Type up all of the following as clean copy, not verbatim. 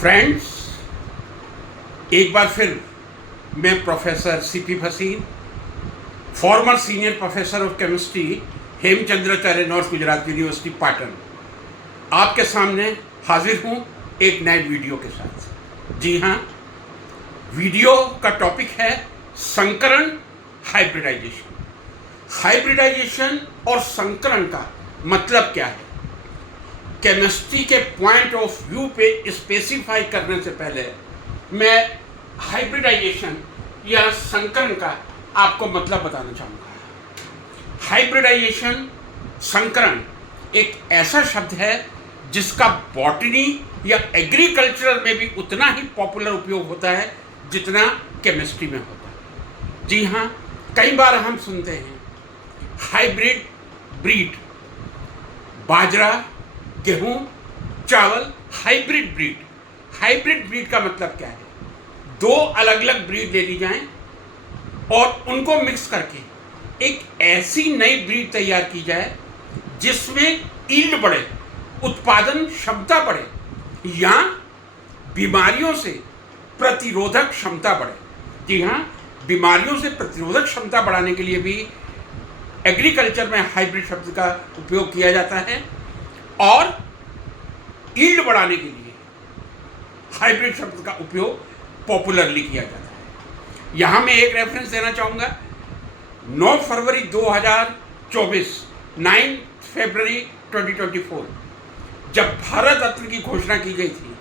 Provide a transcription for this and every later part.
Friends, एक बार फिर मैं professor CP Faseen, former senior professor of chemistry, Hemchandracharya north Gujarat university Patan, आपके सामने हाजिर हूँ एक नए वीडियो के साथ। जी हाँ, वीडियो का टॉपिक है संकरण, हाइब्रिडाइजेशन। हाइब्रिडाइजेशन और संकरण का मतलब क्या है, केमिस्ट्री के पॉइंट ऑफ व्यू पे स्पेसिफाई करने से पहले मैं हाइब्रिडाइजेशन या संकरण का आपको मतलब बताना चाहूँगा। हाइब्रिडाइजेशन, संकरण एक ऐसा शब्द है जिसका बॉटनी या एग्रीकल्चरल में भी उतना ही पॉपुलर उपयोग होता है जितना केमिस्ट्री में होता है। जी हाँ, कई बार हम सुनते हैं हाइब्रिड ब्रीड, बाजरा, गेहूं, चावल, हाइब्रिड ब्रीड। हाइब्रिड ब्रीड का मतलब क्या है? दो अलग अलग ब्रीड ले ली जाएं और उनको मिक्स करके एक ऐसी नई ब्रीड तैयार की जाए जिसमें ईल्ड बढ़े, उत्पादन क्षमता बढ़े या बीमारियों से प्रतिरोधक क्षमता बढ़े। जी हाँ, बीमारियों से प्रतिरोधक क्षमता बढ़ाने के लिए भी एग्रीकल्चर में हाइब्रिड शब्द का उपयोग किया जाता है और ईल्ड बढ़ाने के लिए हाइब्रिड शब्द का उपयोग पॉपुलरली किया जाता है। यहाँ मैं एक रेफरेंस देना चाहूँगा। 9 फरवरी 2024, 9 फरवरी 2024 जब भारत रत्न की घोषणा की गई थी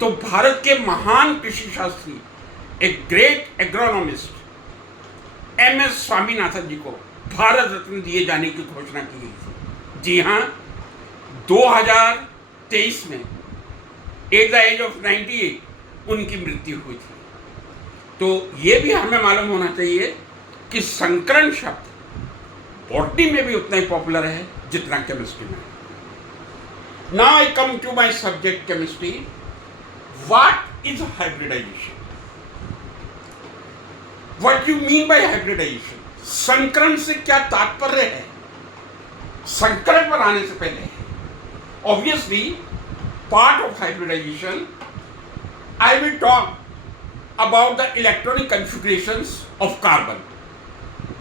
तो भारत के महान कृषि शास्त्री, एक ग्रेट एग्रोनॉमिस्ट MS स्वामीनाथन जी को भारत रत्न दिए जाने की घोषणा की गई थी। जी हाँ, 2023 में एट द एज ऑफ 98 उनकी मृत्यु हुई थी। तो ये भी हमें मालूम होना चाहिए कि संकरण शब्द बॉटनी में भी उतना ही पॉपुलर है जितना केमिस्ट्री में। Now I come to my subject chemistry. What is hybridization? What you mean by hybridization? संकरण से क्या तात्पर्य है? संकरण पर आने से पहले obviously part of hybridization, I will talk about the electronic configurations of carbon,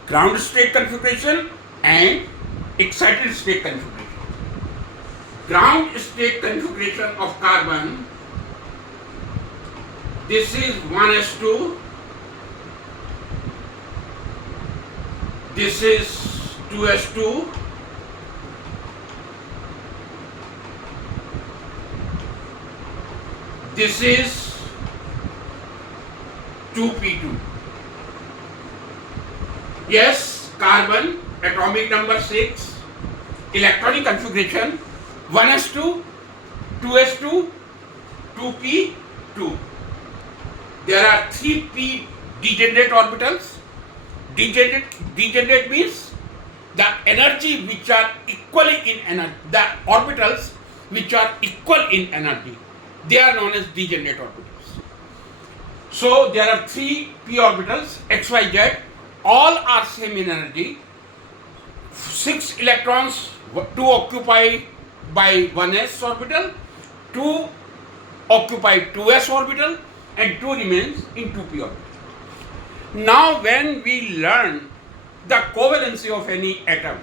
ground state configuration and excited state configuration. Ground state configuration of carbon, this is 1s2, this is 2s2, this is 2p2. Yes, carbon, atomic number 6, electronic configuration 1s2, 2s2, 2p2. There are 3p degenerate orbitals. Degenerate means the energy which are equally in energy, the orbitals which are equal in energy, they are known as degenerate orbitals. So there are 3 p orbitals, x, y, z, all are same in energy. 6 electrons, 2 occupied by 1s orbital, 2 occupied 2s orbital, and 2 remains in 2p orbital. Now when we learn the covalency of any atom,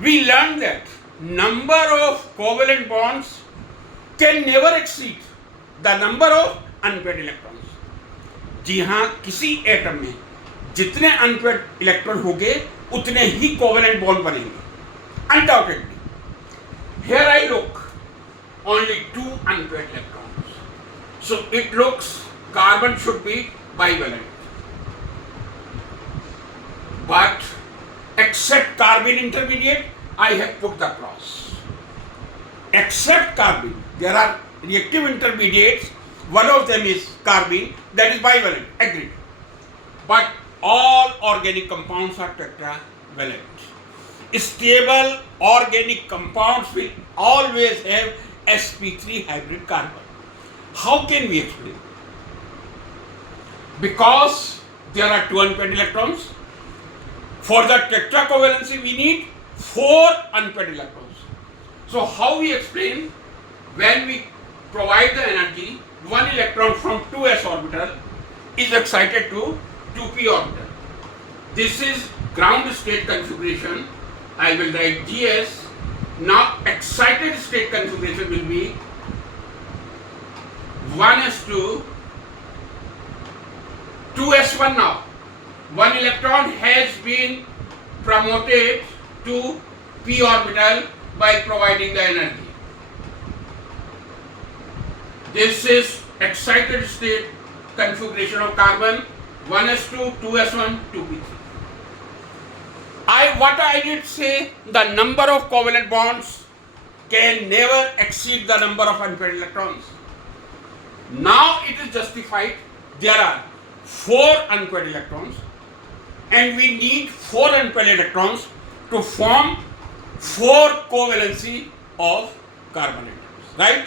we learn that number of covalent bonds can never exceed the number of unpaired electrons. जी हाँ, किसी atom में जितने unpaired electron होंगे उतने ही covalent bond बनेंगे undoubtedly. Here I look only 2 unpaired electrons, so it looks carbon should be bivalent, but except carbon intermediate I have put the cross. Except carbon, there are reactive intermediates, one of them is carbene, that is bivalent, agreed. But all organic compounds are tetravalent. Stable organic compounds will always have sp3 hybrid carbon. How can we explain? Because there are 2 unpaired electrons. For the tetracovalency we need 4 unpaired electrons. So how we explain? When we provide is excited to 2p orbital. This is ground state configuration. I will write GS. Now excited state configuration will be 1s2, 2s1 now. One electron has been promoted to p orbital by providing the energy. This is excited state configuration of carbon 1s2, 2s1, 2p3. What I did say, the number of covalent bonds can never exceed the number of unpaired electrons. Now it is justified. There are 4 unpaired electrons and we need 4 unpaired electrons to form 4 covalency of carbon atoms, right?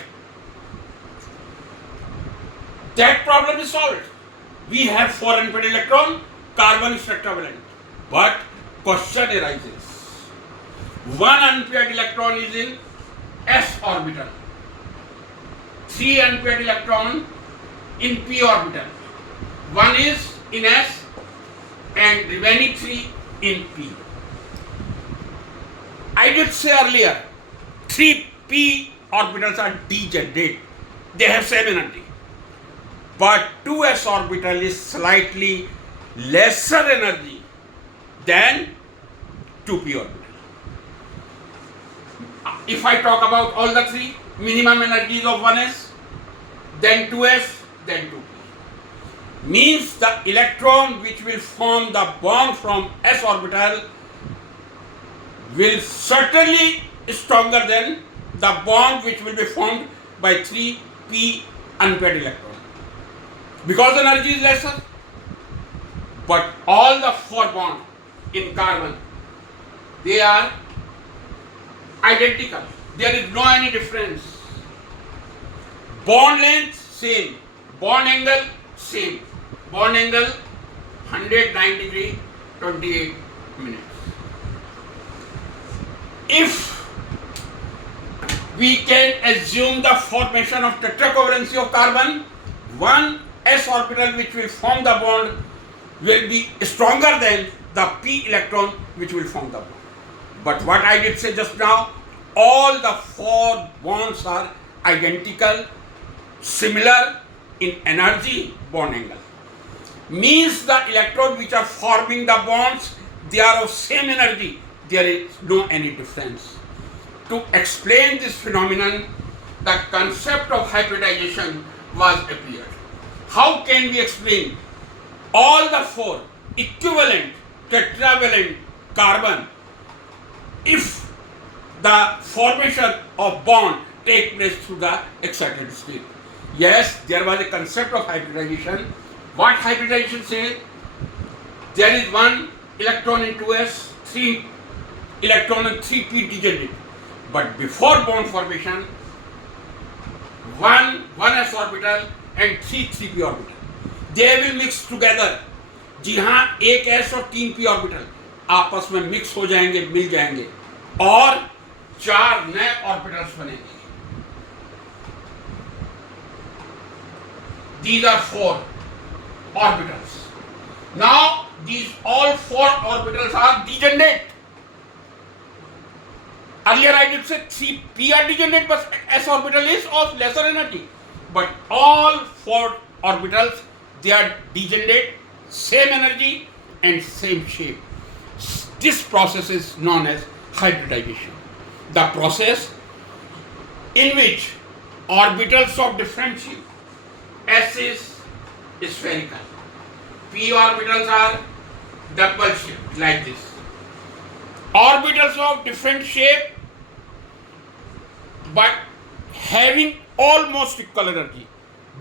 That problem is solved. We have 4 unpaired electrons, carbon is tetravalent. But question arises. 1 unpaired electron is in s orbital, 3 unpaired electron in p orbital, 1 is in s and remaining 3 in p. I did say earlier, 3 p orbitals are degenerate. They have same energy. But 2s orbital is slightly lesser energy than 2p orbital. If I talk about all the 3, minimum energies of 1s, then 2s, then 2p. Means the electron which will form the bond from s orbital will certainly stronger than the bond which will be formed by 3p unpaired electron. Because energy is lesser. But all the 4 bonds in carbon, they are identical. There is no any difference. Bond length same, bond angle same. Bond angle 109 degree 28 minutes. If we can assume the formation of tetracovalency of carbon, 1 s orbital which will form the bond will be stronger than the p electron which will form the bond. But what I did say just now, all the 4 bonds are identical, similar in energy, bond angle. Means the electrons which are forming the bonds, they are of same energy. There is no any difference. To explain this phenomenon, the concept of hybridization was appeared. How can we explain all the 4 equivalent tetravalent carbon if the formation of bond take place through the excited state? Yes, there was a concept of hybridization. What hybridization says? There is 1 electron in 2s, 3 electron and 3p degenerate. But before bond formation, 1s orbital and 3p orbital, they will mix together. जी हाँ, एक s और 3p orbital आपस में mix हो जाएंगे, मिल जाएंगे और 4 नए ऑर्बिटल्स बनेंगे. These are 4 orbitals. Now these all 4 orbitals are degenerate. Earlier I did say 3p are degenerate, but s orbital is of lesser energy. But all 4 orbitals, they are degenerate, same energy and same shape. This process is known as hybridization. The process in which orbitals of different shape, s is spherical, p orbitals are double shaped like this. Orbitals of different shape but having almost equal energy.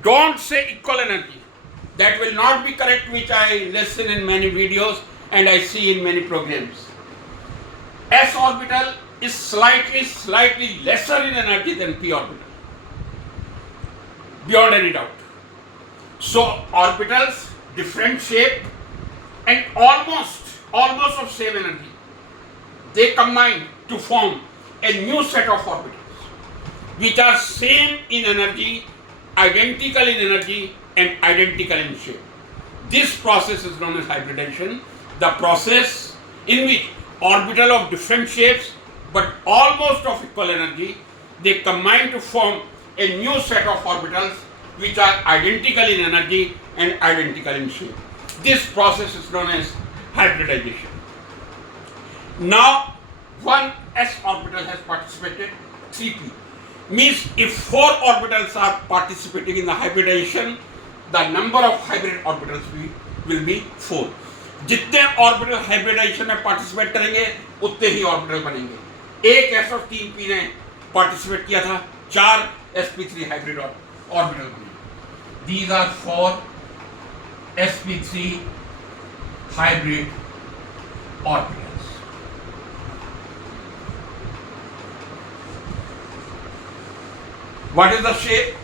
Don't say equal energy. That will not be correct, which I listen in many videos and I see in many programs. S orbital is slightly lesser in energy than p orbital. Beyond any doubt. So orbitals, different shape and almost of same energy. They combine to form a new set of orbitals which are same in energy, identical in energy and identical in shape. This process is known as hybridization, the process in which orbital of different shapes but almost of equal energy, they combine to form a new set of orbitals which are identical in energy and identical in shape. This process is known as hybridization. Now, one s orbital has participated, 3p. Means if 4 orbitals are participating in the hybridization, the number of hybrid orbitals will be 4. जितने orbital hybridisation में participate करेंगे उतने ही orbital बनेंगे। एक s और 3p ने participate किया था, 4 sp3 हाइब्रिड ऑर्बिटल बने। These are 4 sp3 hybrid orbitals. What is the shape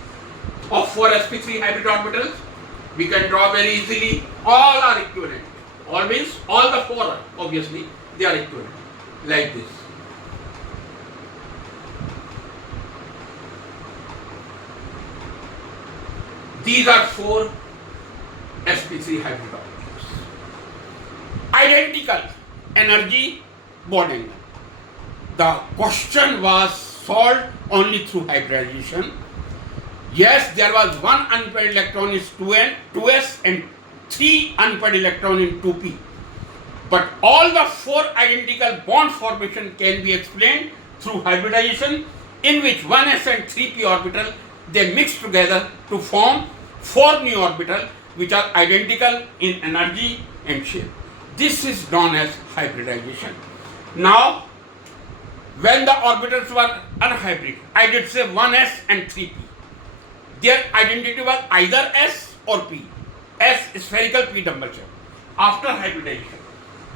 of 4 sp3 hybrid orbitals? We can draw very easily. All are equivalent. All means all the 4 are, obviously they are equivalent, like this. These are 4 sp3 hybrid orbitals. Identical energy bond angle. The question was solved only through hybridization. Yes, there was one unpaired electron is 2s and 3 unpaired electron in 2p. But all the 4 identical bond formation can be explained through hybridization, in which 1s and 3p orbital they mix together to form 4 new orbitals which are identical in energy and shape. This is known as hybridization. Now, when the orbitals were unhybrid, I did say 1s and 3p. Their identity was either s or p. S spherical, p dumbbell shape. After hybridization,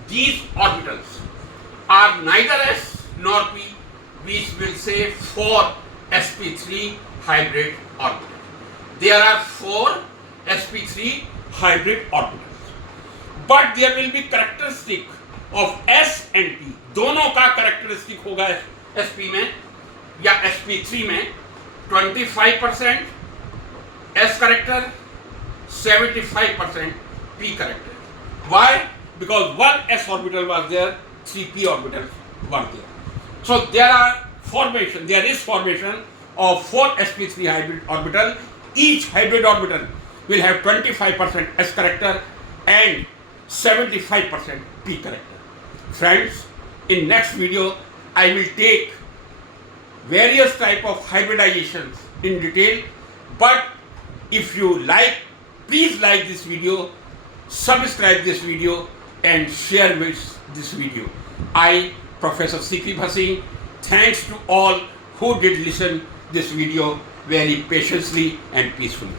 these orbitals are neither s nor p. We will say 4 sp3 hybrid orbitals. There are 4 sp3 hybrid orbitals. But there will be characteristic of s and p. दोनों का characteristic होगा sp में या sp3 में 25% s character, 75% p character. Why? Because one s orbital was there, 3p orbitals were there. So there is formation of 4 sp3 hybrid orbital. Each hybrid orbital will have 25% s character and 75% p character. Friends, in next video I will take various type of hybridizations in detail, but if you like, please like this video, subscribe this video and share this video. I, Professor C.P. Bhasin, thanks to all who did listen this video very patiently and peacefully.